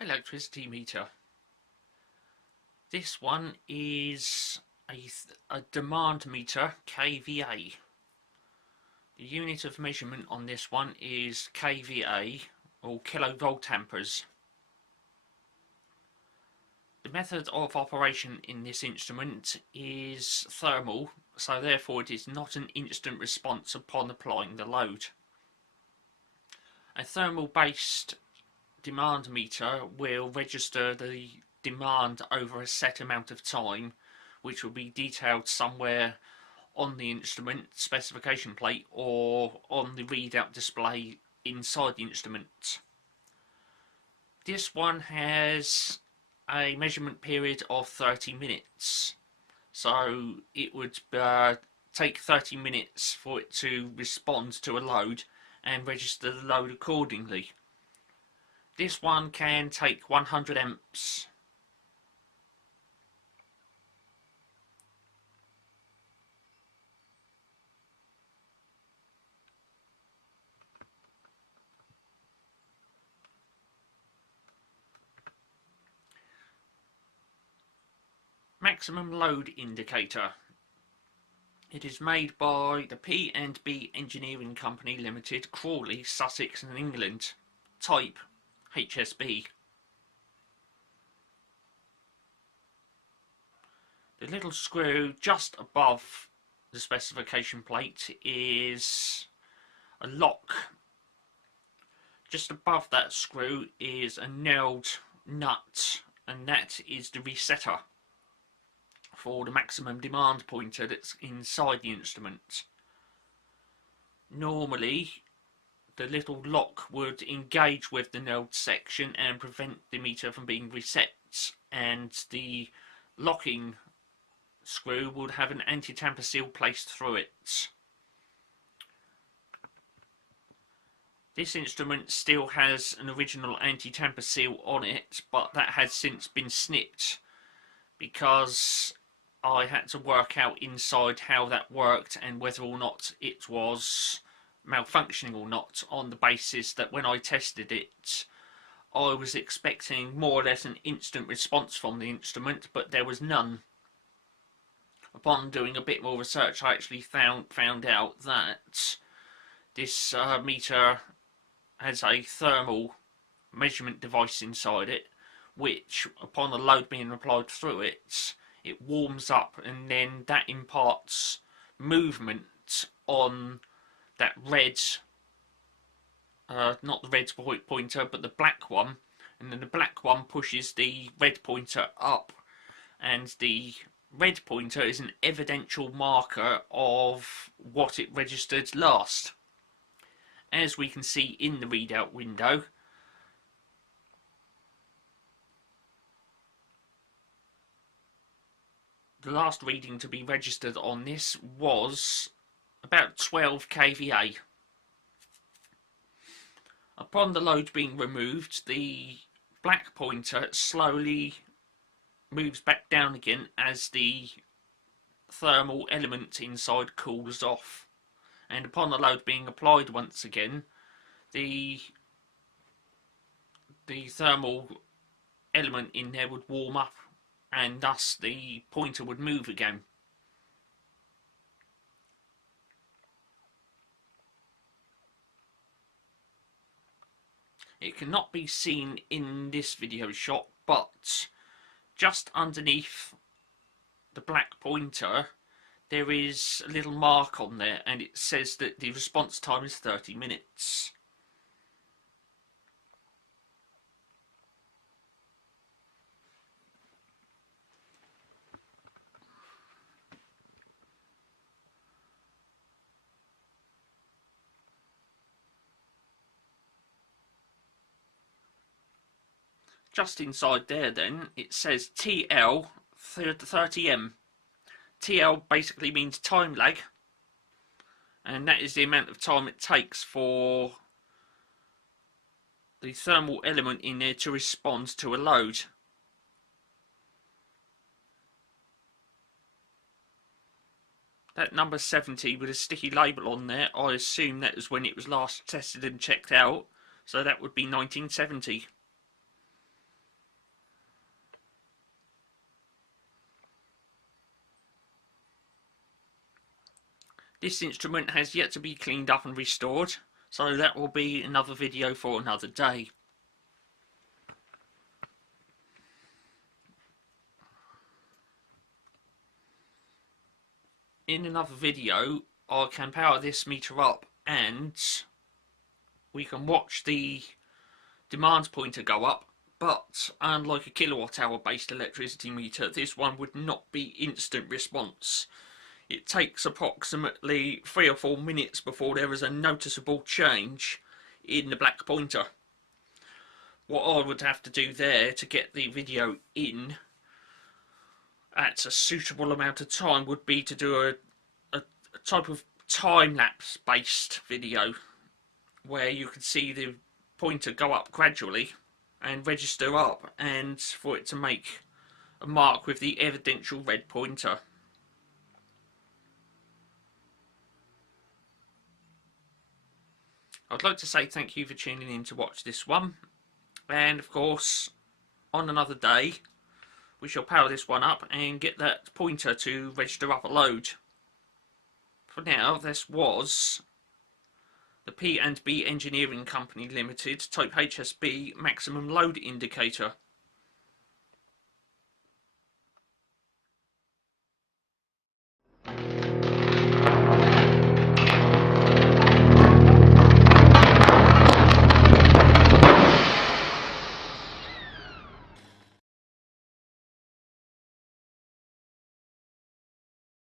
Electricity meter. This one is a demand meter, KVA. The unit of measurement on this one is KVA, or Kilo-Volt-Amperes. The method of operation in this instrument is thermal, so therefore it is not an instant response upon applying the load. A thermal based demand meter will register the demand over a set amount of time, which will be detailed somewhere on the instrument specification plate or on the readout display inside the instrument. This one has a measurement period of 30 minutes, so it would take 30 minutes for it to respond to a load and register the load accordingly. This one can take 100 amps. Maximum load indicator. It is made by the P&B Engineering Company Limited, Crawley, Sussex and England. Type H.S.B. The little screw just above the specification plate is a lock. Just above that screw is a nailed nut, and that is the resetter for the maximum demand pointer that's inside the instrument. Normally the little lock would engage with the nailed section and prevent the meter from being reset, and the locking screw would have an anti-tamper seal placed through it. This instrument still has an original anti-tamper seal on it, but that has since been snipped because I had to work out inside how that worked and whether or not it was malfunctioning or not, on the basis that when I tested it I was expecting more or less an instant response from the instrument, but there was none. Upon doing a bit more research, I actually found out that this meter has a thermal measurement device inside it, which upon a load being applied through it, it warms up, and then that imparts movement on that red, not the red pointer, but the black one, and then the black one pushes the red pointer up, and the red pointer is an evidential marker of what it registered last. As we can see in the readout window, the last reading to be registered on this was about 12 kVA. Upon the load being removed, the black pointer slowly moves back down again as the thermal element inside cools off, and upon the load being applied once again, the thermal element in there would warm up, and thus the pointer would move again. It cannot be seen in this video shot, but just underneath the black pointer there is a little mark on there, and it says that the response time is 30 minutes. Just inside there then, it says TL 30M. TL basically means time lag, and that is the amount of time it takes for the thermal element in there to respond to a load. That number 70 with a sticky label on there, I assume that was when it was last tested and checked out, so that would be 1970. This instrument has yet to be cleaned up and restored, so that will be another video for another day. In another video, I can power this meter up and we can watch the demand pointer go up, but unlike a kilowatt hour based electricity meter, this one would not be instant response. It takes approximately 3 or 4 minutes before there is a noticeable change in the black pointer. What I would have to do there to get the video in at a suitable amount of time would be to do a type of time-lapse based video where you can see the pointer go up gradually and register up, and for it to make a mark with the evidential red pointer. I'd like to say thank you for tuning in to watch this one, and of course on another day we shall power this one up and get that pointer to register up a load. For now, this was the P&B Engineering Company Limited Type HSB Maximum Load indicator.